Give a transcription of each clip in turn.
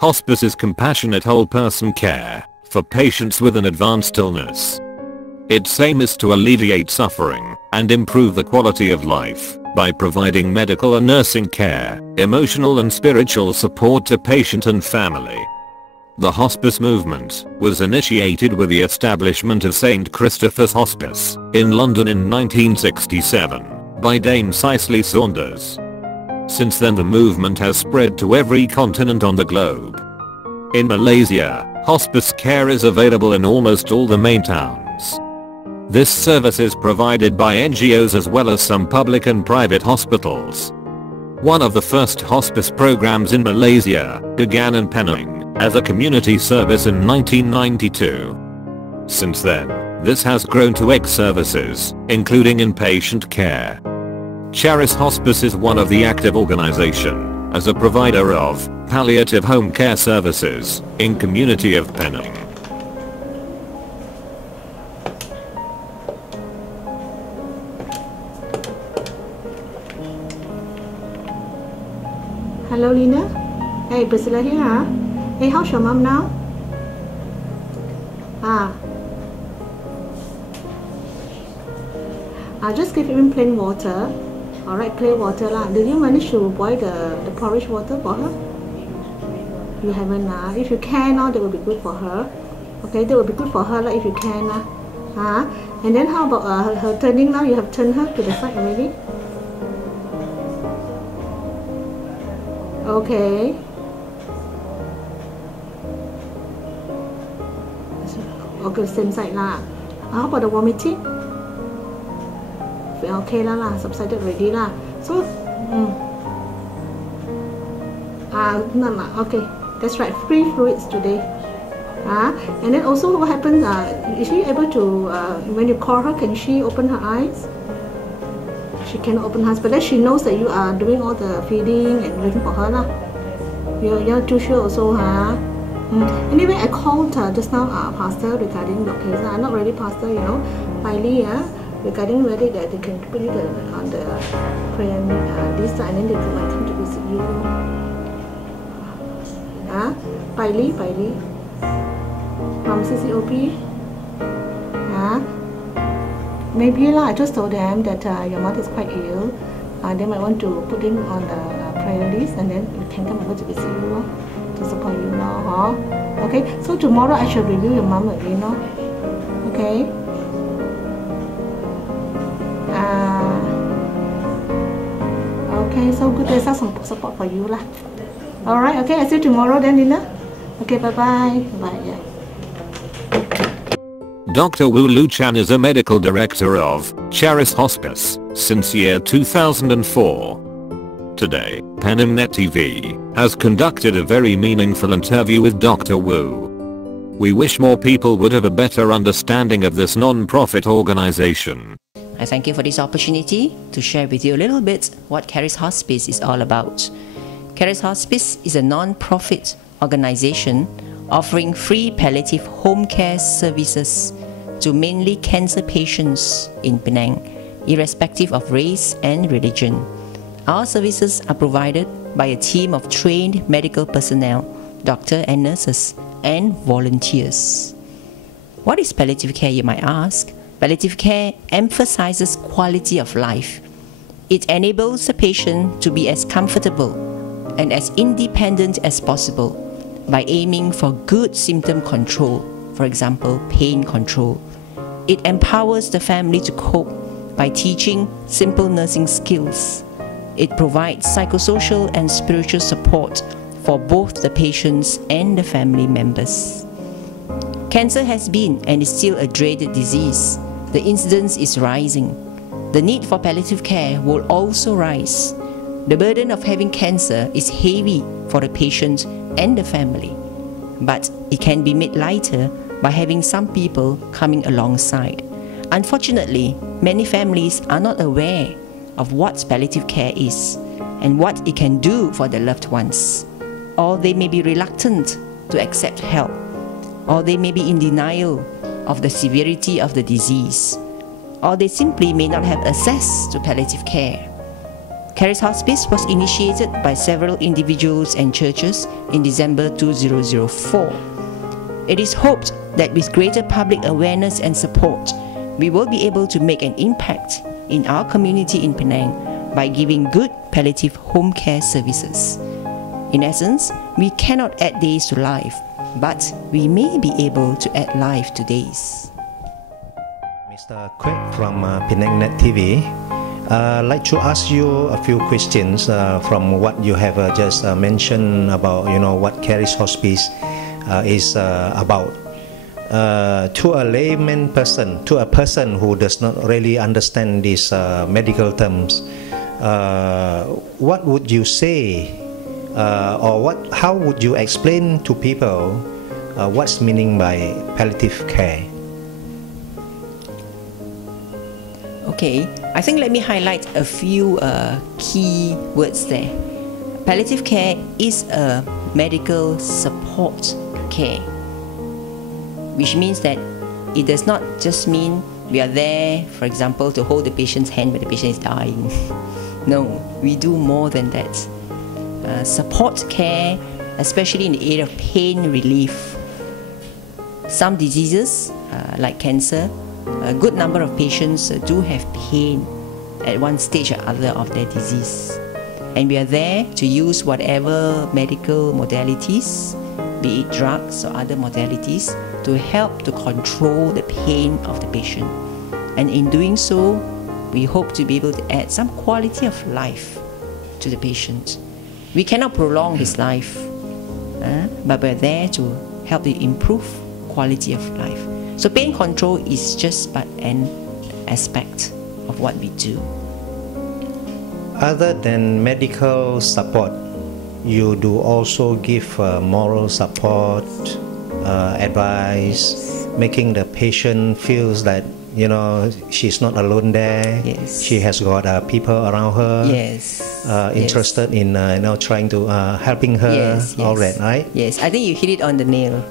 Hospice is compassionate whole-person care for patients with an advanced illness. Its aim is to alleviate suffering and improve the quality of life by providing medical and nursing care, emotional and spiritual support to patient and family. The hospice movement was initiated with the establishment of St. Christopher's Hospice in London in 1967 by Dame Cicely Saunders. Since then the movement has spread to every continent on the globe. In Malaysia, hospice care is available in almost all the main towns. This service is provided by NGOs as well as some public and private hospitals. One of the first hospice programs in Malaysia began in Penang as a community service in 1992. Since then, this has grown to 8 services, including inpatient care. Charis Hospice is one of the active organization as a provider of palliative home care services in community of Penang. Hello Lina. Hey, Priscilla here, huh? Hey, how's your mom now? Just give him plain water. Alright, plain water lah. Did you manage to boil the porridge water for her? You haven't lah. If you can, that will be good for her. Okay, that will be good for her if you can lah. And then how about her turning now? You have turned her to the side already? Okay. Okay, same side lah. How about the vomiting? Okay lah, subsided already lah. So, no, okay, that's right. Free fluids today. And then also what happened? Is she able to? When you call her, can she open her eyes? She cannot open her eyes, but then she knows that you are doing all the feeding and waiting for her lah. You're too sure also, huh? Anyway, I called just now pastor regarding your case. Not really pastor, Miley, regarding whether that they can put it on the prayer list and then they might come to visit you. Miley from CCOP. Maybe I just told them that your mother is quite ill. They might want to put him on the prayer list and then we can come over to visit you. To support you now, okay, so tomorrow I shall review your mom again, okay. Okay, so good. There's some support for you lah. All right, okay. I see you tomorrow then, Lina. Okay, bye bye. Bye. Yeah. Dr. Wu Lu Chan is a medical director of Charis Hospice since year 2004. Today, Penang Net TV has conducted a very meaningful interview with Dr. Wu. We wish more people would have a better understanding of this non-profit organization. I thank you for this opportunity to share with you a little bit what Charis Hospice is all about. Charis Hospice is a non-profit organization offering free palliative home care services to mainly cancer patients in Penang, irrespective of race and religion. Our services are provided by a team of trained medical personnel, doctors and nurses, and volunteers. What is palliative care, you might ask? Palliative care emphasizes quality of life. It enables the patient to be as comfortable and as independent as possible by aiming for good symptom control, for example, pain control. It empowers the family to cope by teaching simple nursing skills. It provides psychosocial and spiritual support for both the patients and the family members. Cancer has been and is still a dreaded disease. The incidence is rising. The need for palliative care will also rise. The burden of having cancer is heavy for the patient and the family, but it can be made lighter by having some people coming alongside. Unfortunately, many families are not aware of what palliative care is and what it can do for their loved ones. Or they may be reluctant to accept help, or they may be in denial of the severity of the disease, or they simply may not have access to palliative care. Charis Hospice was initiated by several individuals and churches in December 2004. It is hoped that with greater public awareness and support, we will be able to make an impact in our community in Penang by giving good palliative home care services. In essence, we cannot add days to life, but we may be able to add life to days. Mr. Quek from Penang Net TV. I'd like to ask you a few questions from what you have just mentioned about, what Charis Hospice is about. To a layman person, to a person who does not really understand these medical terms, what would you say, or how would you explain to people what's meaning by palliative care? Okay, I think let me highlight a few key words there. Palliative care is a medical support care, which means that it does not just mean we are there, for example, to hold the patient's hand when the patient is dying. No, we do more than that. Support care, especially in the area of pain relief. Some diseases, like cancer, a good number of patients do have pain at one stage or other of their disease. And we are there to use whatever medical modalities, be it drugs or other modalities, to help to control the pain of the patient. And in doing so, we hope to be able to add some quality of life to the patient. We cannot prolong his life, but we're there to help to improve quality of life. So pain control is just but an aspect of what we do. Other than medical support, you do also give moral support, advice, making the patient feels that she's not alone there. Yes. She has got people around her. Yes. Interested in trying to helping her. Yes. All that, right? Yes, I think you hit it on the nail.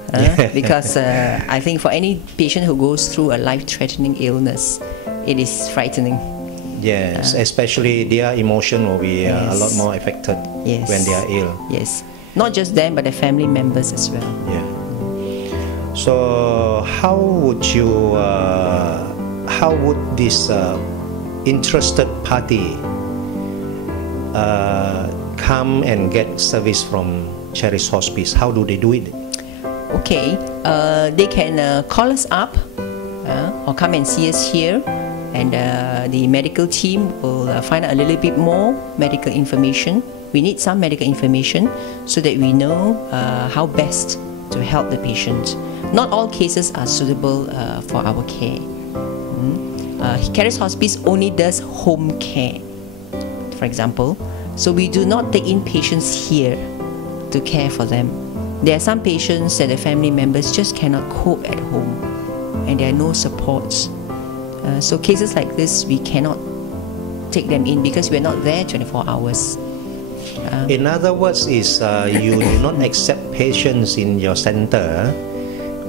Because I think for any patient who goes through a life-threatening illness, it is frightening. Yes, especially their emotion will be a lot more affected when they are ill. Yes, not just them, but the family members as well. Yeah. So how would you, how would this interested party come and get service from Charis Hospice? How do they do it? Okay, they can call us up or come and see us here, and the medical team will find out a little bit more medical information. We need some medical information so that we know how best to help the patient. Not all cases are suitable for our care. Charis Hospice only does home care, for example. So we do not take in patients here to care for them. There are some patients that the family members just cannot cope at home, and there are no supports. So cases like this, we cannot take them in because we're not there 24 hours. In other words, is you do not accept patients in your center,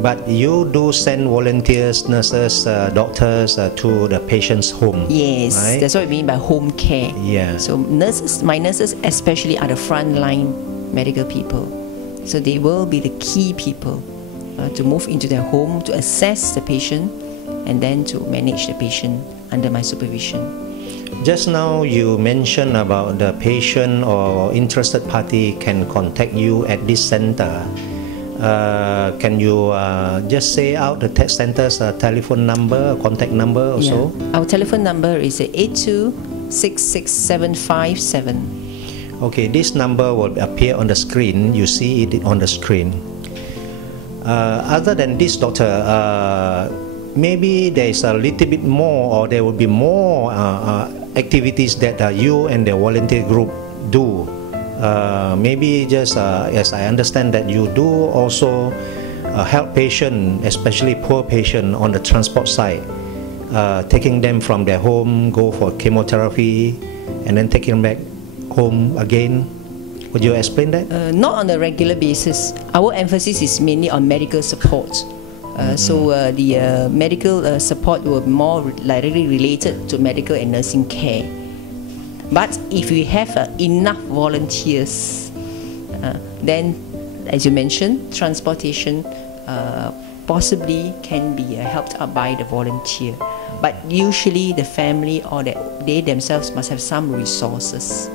but you do send volunteers, nurses, doctors to the patient's home. Yes, right? That's what we mean by home care. Yeah. So nurses, my nurses especially, are the frontline medical people. So they will be the key people to move into their home, to assess the patient, and then to manage the patient under my supervision. Just now you mentioned about the patient or interested party can contact you at this center. Can you just say out the center's telephone number, contact number also? Yeah. Our telephone number is 82667557. Okay, this number will appear on the screen. You see it on the screen. Other than this, doctor, maybe there is a little bit more, or there will be more activities that you and the volunteer group do. Maybe just as I understand that you do also help patients, especially poor patients, on the transport side, taking them from their home, go for chemotherapy, and then taking them back home again. Would you explain that? Not on a regular basis. Our emphasis is mainly on medical support. So the medical support will be more directly related to medical and nursing care. But if we have enough volunteers, then, as you mentioned, transportation possibly can be helped out by the volunteer. But usually the family or they themselves must have some resources,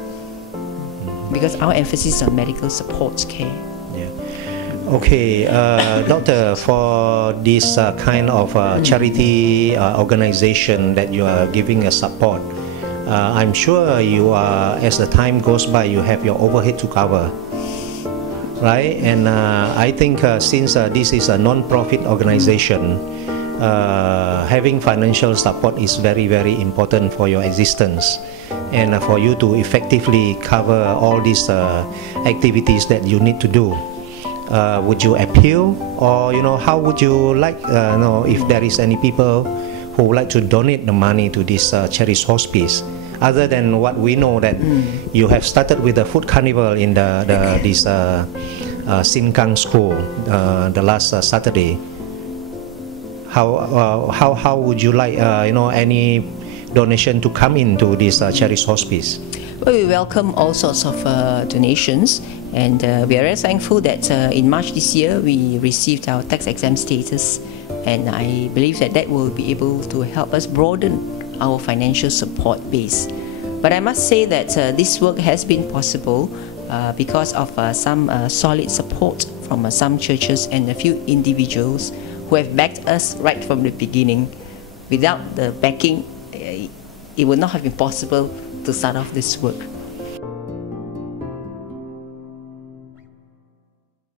because our emphasis is on medical support care. Okay, doctor, for this kind of charity organization that you are giving a support, I'm sure you are, as the time goes by, you have your overhead to cover, right? And I think since this is a non-profit organization, having financial support is very, very important for your existence, and for you to effectively cover all these activities that you need to do. Would you appeal, or how would you like, if there is any people who would like to donate the money to this Charis Hospice, other than what we know that you have started with the food carnival in this Sinkang school the last Saturday. How would you like any donation to come into this Charis Hospice? Well, we welcome all sorts of donations, and we are very thankful that in March this year we received our tax exempt status, and I believe that will be able to help us broaden our financial support base. But I must say that this work has been possible because of some solid support from some churches and a few individuals who have backed us right from the beginning. Without the backing, it would not have been possible to start off this work.